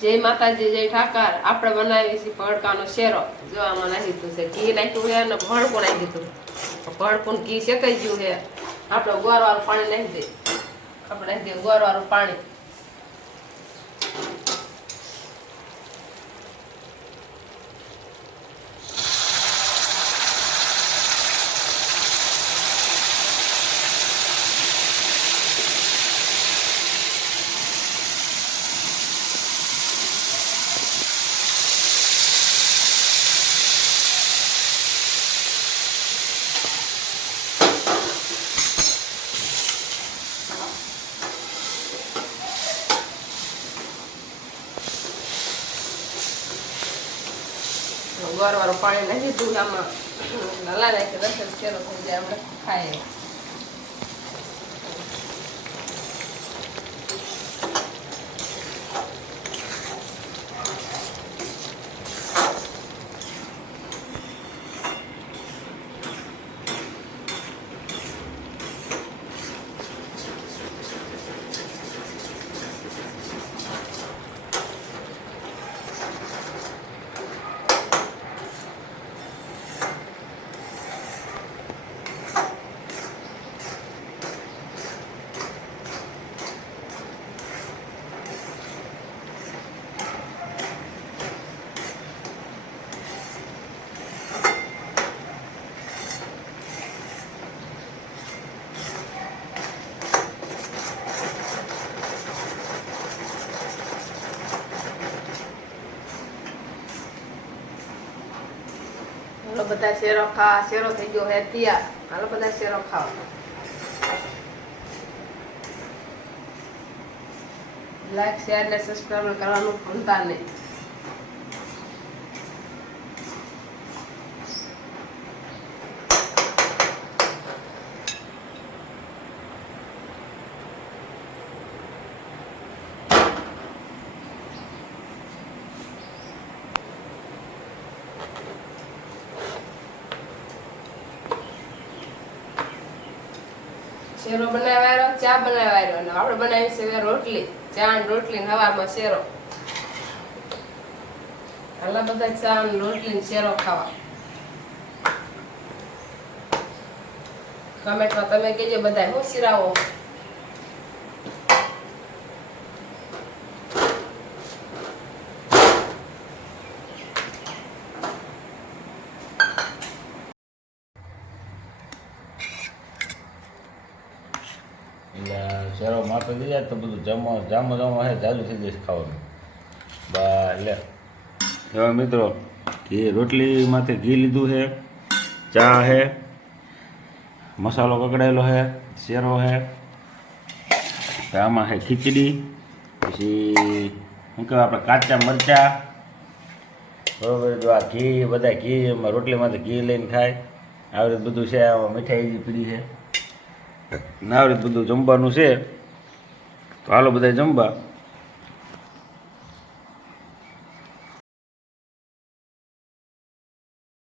જય માતાજી, જય ઠાકર. આપણે બનાવી છે ભડકાનો શેરો. જો આમાં નાખી દીધું છે ઘી, નાખ્યું છે અને ભડકું નાખી દીધું. ભડકું ઘી શેકાઈ ગયું છે. આપણે ગોળવાળું પાણી નાખી દઈએ. આપણે નાખી દઈએ ગોળવાળું પાણી. ગોળવાળું પાણી નાખી દીધું. આમાં હલા નાખી રસ શેરો થઈ જાય, આપણે ખાઈએ. હાલો બધા શેરો ખાવા. શેરો થઈ ગયો હે તૈયાર. હાલો બધા શેરો ખાવા. લાઈક, શેર ને સબસ્ક્રાઇબ કરવાનું ભૂલતા નહીં. શેરો બનાવ્યો, ચા બનાવ્યો અને આપણે બનાવી છે રોટલી. ચા અને રોટલી ને હવારમાં શેરો. હાલા બધા ચા અને રોટલી ને શેરો ખાવા. કમેન્ટમાં તમે કહેજો બધા હું શીરાવો. એટલે શેરો માપી થઈ જાય તો બધું જામો હે જાજુ થઈ જશે ખાવાનું. બા લે હવે મિત્રો ઘી રોટલીમાંથી ઘી લીધું છે, ચા છે, મસાલો કકડાયેલો છે, શેરો છે, આમાં છે ખીચડી, પછી શું કહેવાય આપણે કાચા મરચાં, બરાબર. જો આ ઘી બધા ઘી એમાં રોટલીમાંથી ઘી લઈને ખાય. આવી રીતે બધું છે. આમાં મીઠાઈ પીડી છે. ના આવી રીતે બધું જમવાનું છે. તો હાલો બધા જમવા.